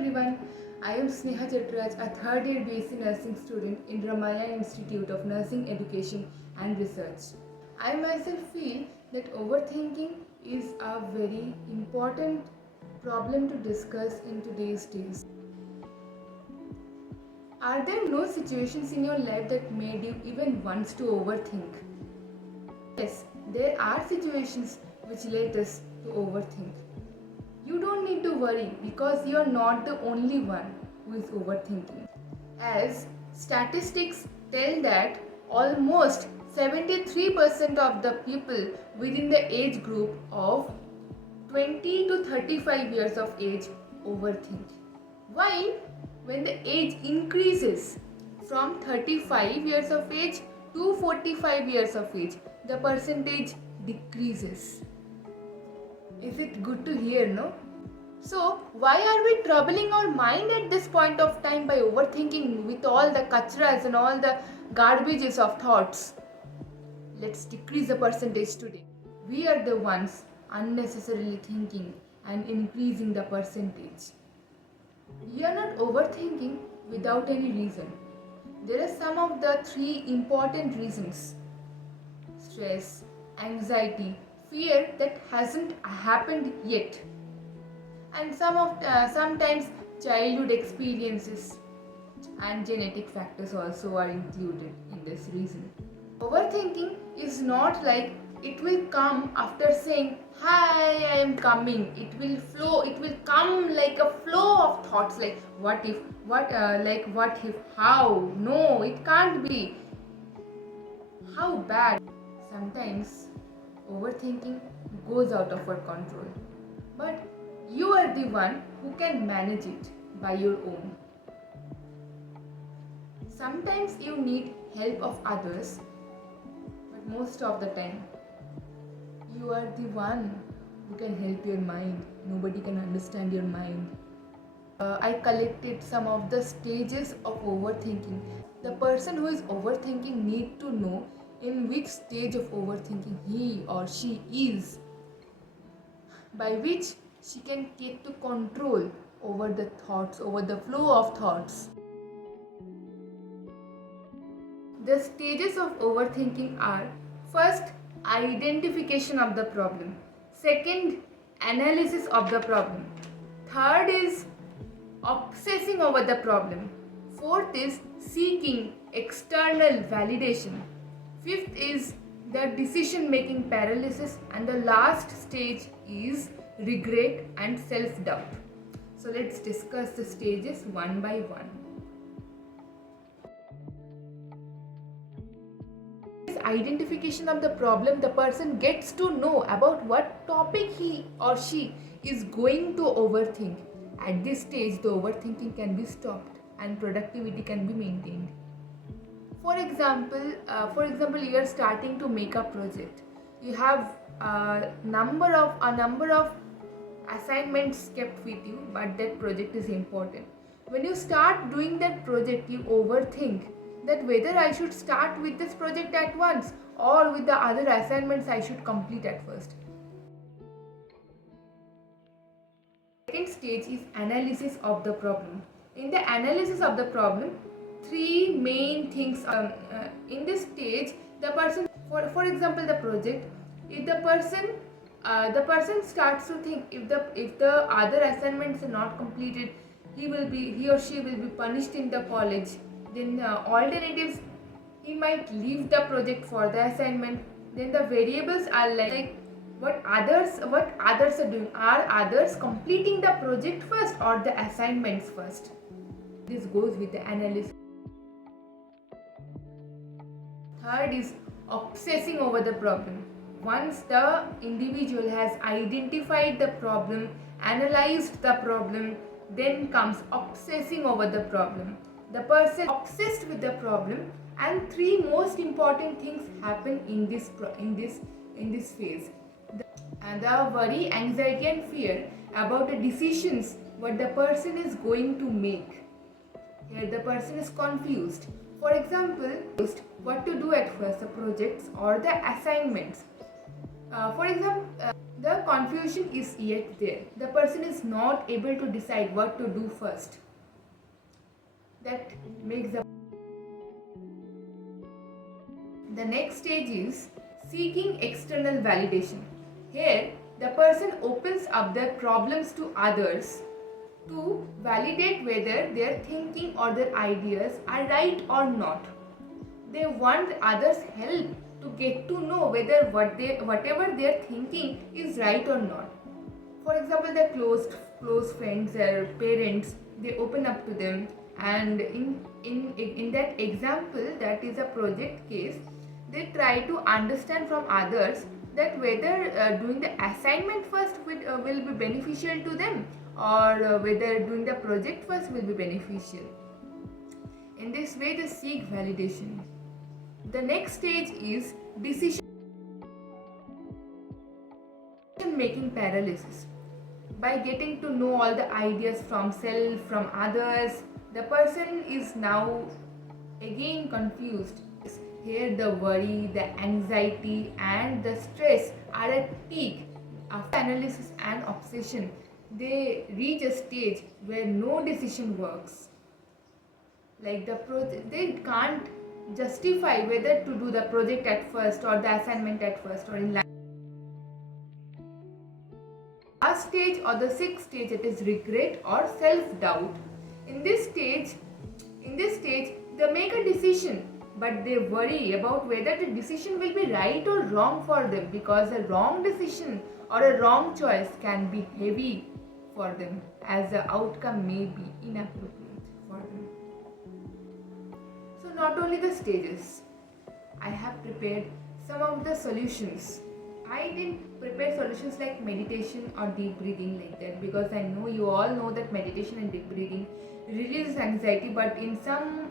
everyone, I am Sneha Chatraj, a third year BSc Nursing student in Ramaya Institute of Nursing Education and Research. I myself feel that overthinking is a very important problem to discuss in today's days. Are there no situations in your life that made you even once to overthink? Yes, there are situations which led us to overthink. You don't need to worry because you're not the only one who is overthinking. As statistics tell that almost 73% of the people within the age group of 20 to 35 years of age overthink. While when the age increases from 35 years of age to 45 years of age, the percentage decreases. Is it good to hear, no? So, why are we troubling our mind at this point of time by overthinking with all the kachras and all the garbages of thoughts? Let's decrease the percentage today. We are the ones unnecessarily thinking and increasing the percentage. We are not overthinking without any reason. There are some of the three important reasons: stress, anxiety, fear that hasn't happened yet, and sometimes childhood experiences and genetic factors also are included in this reason. Overthinking is not like it will come after saying, "Hi, I am coming." It will flow. It will come like a flow of thoughts, like what if, what if, how. No, it can't be. How bad. Sometimes overthinking goes out of our control, but you are the one who can manage it by your own. Sometimes you need help of others, but most of the time you are the one who can help your mind. Nobody can understand your mind. I collected some of the stages of overthinking. The person who is overthinking need to know in which stage of overthinking he or she is, by which she can take to control over the thoughts, over the flow of thoughts. The stages of overthinking are: first, identification of the problem; second, analysis of the problem; third is obsessing over the problem; fourth is seeking external validation; fifth is the decision making paralysis; and the last stage is regret and self-doubt. So let's discuss the stages one by one. Identification of the problem, the person gets to know about what topic he or she is going to overthink. At this stage, the overthinking can be stopped and productivity can be maintained. For example, you are starting to make a project. You have a number of assignments kept with you, but that project is important. When you start doing that project, you overthink that whether I should start with this project at once or with the other assignments I should complete at first. Second stage is analysis of the problem. In the analysis of the problem, three main things in this stage. The person, for example, the project, if the person starts to think, if the other assignments are not completed, he or she will be punished in the college. Then alternatives, he might leave the project for the assignment. Then the variables are like what others are doing. Are others completing the project first or the assignments first? This goes with the analysis. Third is obsessing over the problem. Once the individual has identified the problem, analyzed the problem, then comes obsessing over the problem. The person obsessed with the problem, and three most important things happen in this phase. The worry, anxiety and fear about the decisions what the person is going to make. Here the person is confused. For example, what to do at first, the projects or the assignments. For example, The confusion is yet there. The person is not able to decide what to do first. That makes the next stage is seeking external validation. Here, the person opens up their problems to others to validate whether their thinking or their ideas are right or not. They want others' help to get to know whether whatever they are thinking is right or not. For example, their close friends, their parents, they open up to them, and in that example, that is a project case, they try to understand from others that whether doing the assignment first will be beneficial to them, or whether doing the project first will be beneficial. In this way, they seek validation. The next stage is decision making paralysis. By getting to know all the ideas from self, from others, the person is now again confused. Here the worry, the anxiety and the stress are at peak. After analysis and obsession, they reach a stage where no decision works. Like they can't justify whether to do the project at first or the assignment at first, or in last stage or the sixth stage, it is regret or self-doubt. In this stage, they make a decision, but they worry about whether the decision will be right or wrong for them, because a wrong decision or a wrong choice can be heavy for them, as the outcome may be inappropriate for them. So not only the stages, I have prepared some of the solutions. I didn't prepare solutions like meditation or deep breathing like that, because I know you all know that meditation and deep breathing releases anxiety, but in some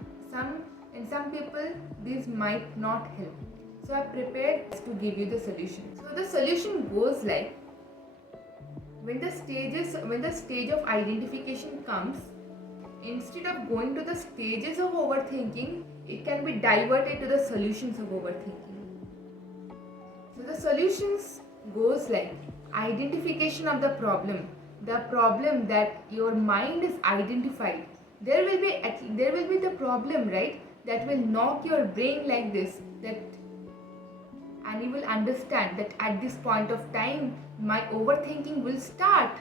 people this might not help. So I prepared to give you the solution. So the solution goes like, when the stage of identification comes, instead of going to the stages of overthinking, it can be diverted to the solutions of overthinking. So the solutions goes like identification of the problem that your mind is identified. There will be the problem, right? That will knock your brain like this, and you will understand that at this point of time my overthinking will start.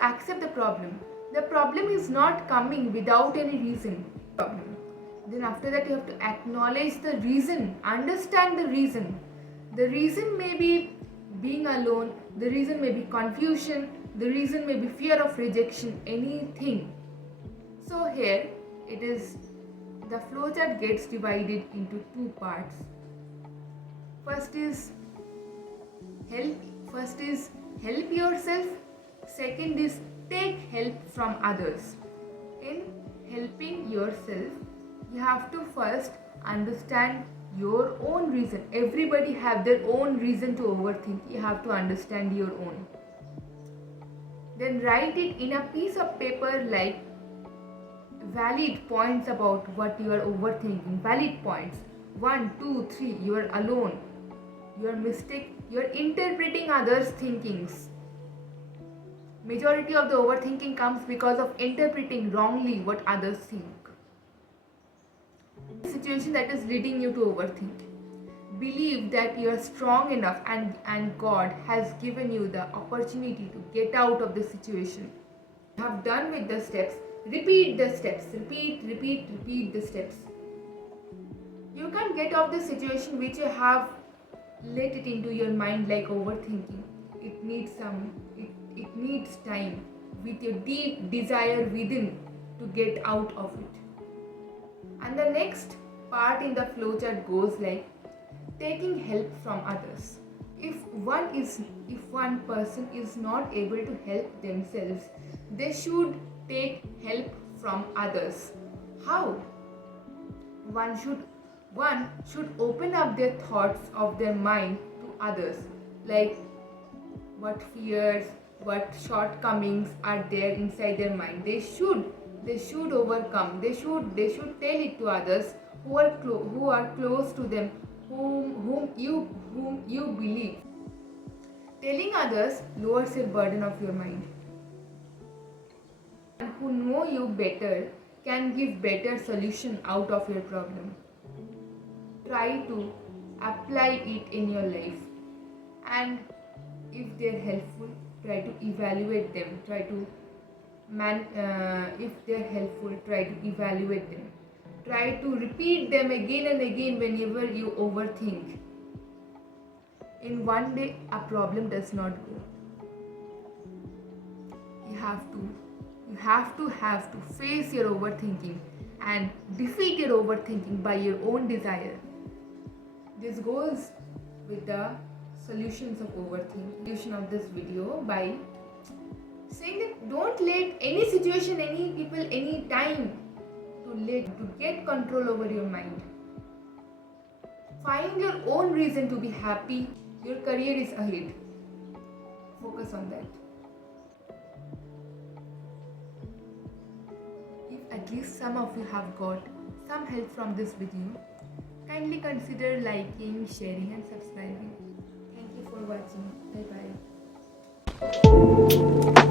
Accept the problem. The problem is not coming without any reason. Then after that you have to acknowledge the reason, understand the reason. The reason may be being alone, the reason may be confusion, the reason may be fear of rejection, anything. So here it is, the flowchart gets divided into two parts. First is help yourself. Second is take help from others. In helping yourself, you have to first understand your own reason. Everybody have their own reason to overthink. You have to understand your own. Then write it in a piece of paper, like valid points about what you are overthinking. Valid points. 1, 2, 3. You are alone. Your mistake. You are interpreting others' thinkings. Majority of the overthinking comes because of interpreting wrongly what others think. Situation that is leading you to overthink. Believe that you are strong enough, and God has given you the opportunity to get out of the situation. You have done with the steps. Repeat the steps. Repeat the steps. You can't get off the situation which you have let it into your mind like overthinking. It needs time with your deep desire within to get out of it. And the next part in the flowchart goes like taking help from others. If one person is not able to help themselves, they should take help from others. How? One should open up their thoughts of their mind to others, like what fears, what shortcomings are there inside their mind. They should overcome. They should tell it to others who are close to them, whom you believe. Telling others lowers your burden of your mind. And who know you better can give better solution out of your problem. Try to apply it in your life, and if they're helpful, try to evaluate them. If they're helpful, try to evaluate them. Try to repeat them again and again whenever you overthink. In one day, a problem does not go. You have to face your overthinking and defeat your overthinking by your own desire. This goes with the solutions of overthinking. Solution of this video by saying that don't let any situation, any people, any time to get control over your mind. Find your own reason to be happy. Your career is ahead. Focus on that. If at least some of you have got some help from this video, kindly consider liking, sharing and subscribing. Thank you for watching. Bye bye.